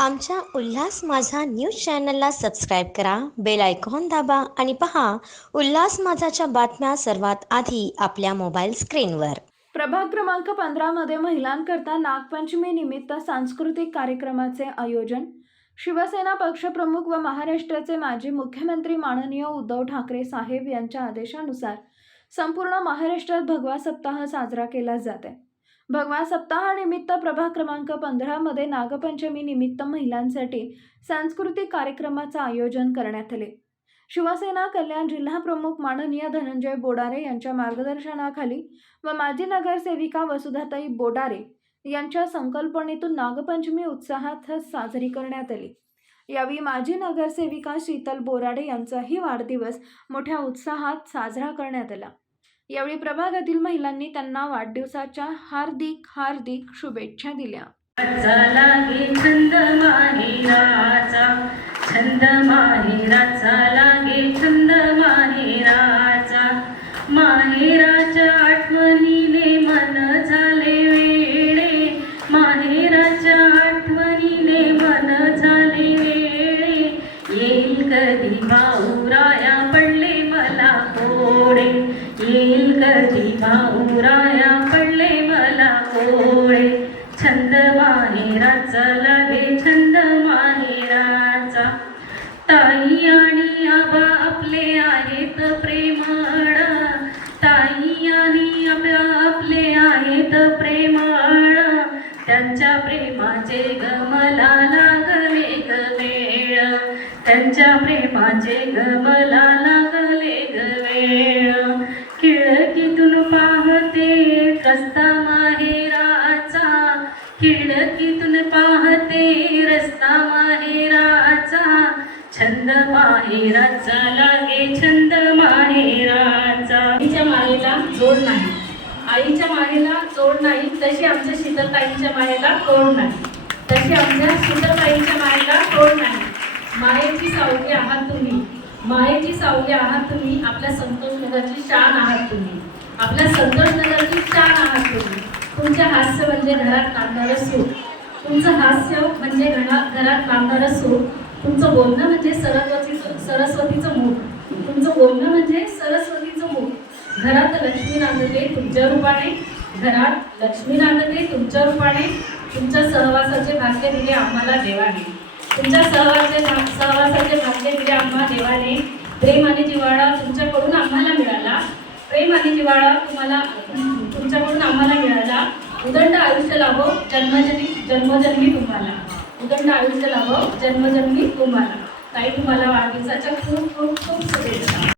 आमच्या उल्हास माझा न्यूज चॅनलला सबस्क्राईब करा बेल आयकॉन दाबा आणि पहा उल्हास माझाच्या बातम्या सर्वात आधी आपल्या मोबाईल स्क्रीनवर. प्रभाग क्रमांक पंधरामध्ये महिलांकरता नागपंचमी निमित्त सांस्कृतिक कार्यक्रमाचे आयोजन. शिवसेना पक्षप्रमुख व महाराष्ट्राचे माजी मुख्यमंत्री माननीय उद्धव ठाकरे साहेब यांच्या आदेशानुसार संपूर्ण महाराष्ट्रात भगवा सप्ताह साजरा केला जात. आहे भगवान सप्ताहानिमित्त प्रभाग क्रमांक पंधरामध्ये नागपंचमी निमित्त महिलांसाठी सांस्कृतिक कार्यक्रमाचं आयोजन करण्यात आले. शिवसेना कल्याण जिल्हा प्रमुख माननीय धनंजय बोडारे यांच्या मार्गदर्शनाखाली व माजी नगरसेविका वसुधाताई बोडारे यांच्या संकल्पनेतून नागपंचमी उत्साहात साजरी करण्यात आली. यावेळी माजी नगरसेविका शीतल बोराडे यांचाही वाढदिवस मोठ्या उत्साहात साजरा करण्यात आला. यावेळी प्रभागातील महिलांनी त्यांना वाढदिवसाच्या हार्दिक हार्दिक शुभेच्छा दिल्या. छंद माहिराचा छंद लागे छंद माहिराचा माहिरा येईल कधी माऊराया पडले मला कोळे. छंद माहेराचा लागे छंद माहेराचा. ताई आणि आबा आपले आहेत प्रेमळ. ताई आणि आबा आपले आहेत प्रेमळ. त्यांच्या प्रेमाचे गमला लागले ग त्यांच्या प्रेमाचे गमला माहेराचा लागे छंद माहेराचा आईच्या मायेला जोड नाही. आईच्या मायेला जोड नाही. तशी आमच्या शीतलताईंच्या मायेला तोड नाही. तशी आमच्या शीतलताईंच्या मायेला तोड नाही. मायेची सावली आहात तुम्ही. मायेची सावली आहात तुम्ही. आपल्या संतोष नगरची शान आहात तुम्ही. आपल्या संतोष नगरची शान आहात तुम्ही. तुमचे हास्य म्हणजे घरात नांदणारं सूर तुमचं हास्य म्हणजे घरात घरात नांदणारं सूर म्हणजे तुमचं बोलणं म्हणजे सरस्वतीचं सरस्वतीचं मुख तुमचं बोलणं म्हणजे सरस्वतीचं मुख घरात लक्ष्मी नांदते तुमच्या रूपाने घरात लक्ष्मी नांदते तुमच्या रूपाने तुमच्या सहवासाचे भाग्य दिले आम्हाला देवाने. तुमच्या सहवासाचे सहवासाचे भाग्य दिले आम्हा देवाने. प्रेम आणि जिवाळा तुमच्याकडून आम्हाला मिळाला. प्रेम आणि जिवाळा तुम्हाला तुमच्याकडून आम्हाला मिळाला. उदंड आयुष्य लाभो जन्मजन्मी जन्मजन्मी तुम्हाला. उदंड आयुष्य लाभो जन्मजन्मी तुम्हाला ताई तुम्हाला वाढदिवसाच्या खूप खूप खूप शुभेच्छा.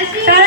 Yes.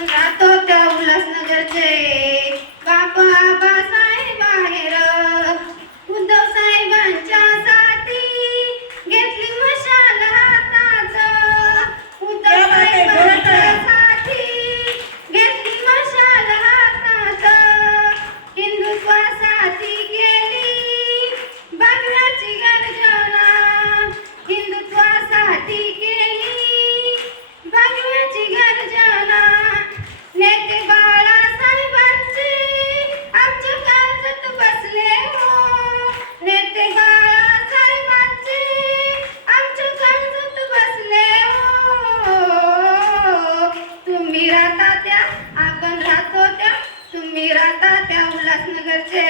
un rato. राहता त्या उल्हासनगरचे.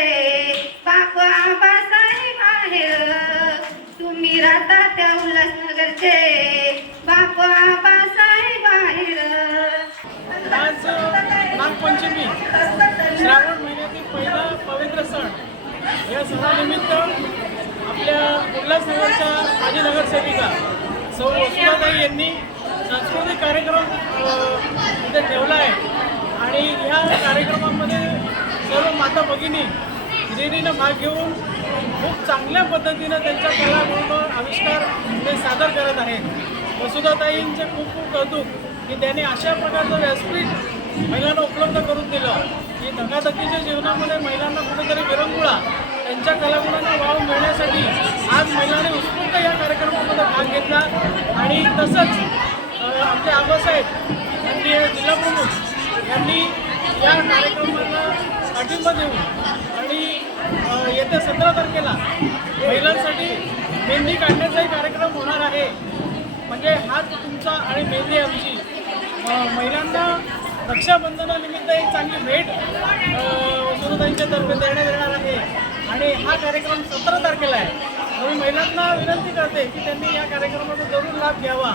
बाप आबासाहेब आहे तुम्ही राहता त्या उल्हासनगरचे. बाप आबासाहेब आहे नागपंचमी श्रावण महिन्यातील पहिला पवित्र सण. या सणानिमित्त आपल्या उल्हासनगरच्या माजी नगरसेविका सौ वसुलाताई यांनी सांस्कृतिक कार्यक्रम ठेवला माता भगिनी हिरिरीनं भाग घेऊन खूप चांगल्या पद्धतीनं त्यांच्या कलागुण आविष्कार ते सादर करत आहेत. वसुधाताईंचे खूप खूप कौतुक की त्यांनी अशा प्रकारचं व्यासपीठ महिलांना उपलब्ध करून दिलं. की धकाधकीच्या जीवनामध्ये महिलांना कुठेतरी विरंगुळा त्यांच्या कलागुणांना वाव मिळण्यासाठी आज महिलांनी उत्स्फूर्त या कार्यक्रमामध्ये भाग घेतला. आणि तसंच आमचे आबासाहेब यांनी जिल्हा प्रमुख यांनी या कार्यक्रमाला पाठिंबा देऊ आणि येत्या सतरा तारखेला महिलांसाठी मेहंदी काढण्याचाही कार्यक्रम होणार आहे. म्हणजे हाच तुमचा आणि मेहंदी आमची महिलांना रक्षाबंधनानिमित्त एक चांगली भेट अ, तर्फे देण्यात येणार आहे. आणि हा कार्यक्रम सतरा तारखेला आहे. म्हणून महिलांना विनंती करते की त्यांनी या कार्यक्रमाचा जरूर लाभ घ्यावा.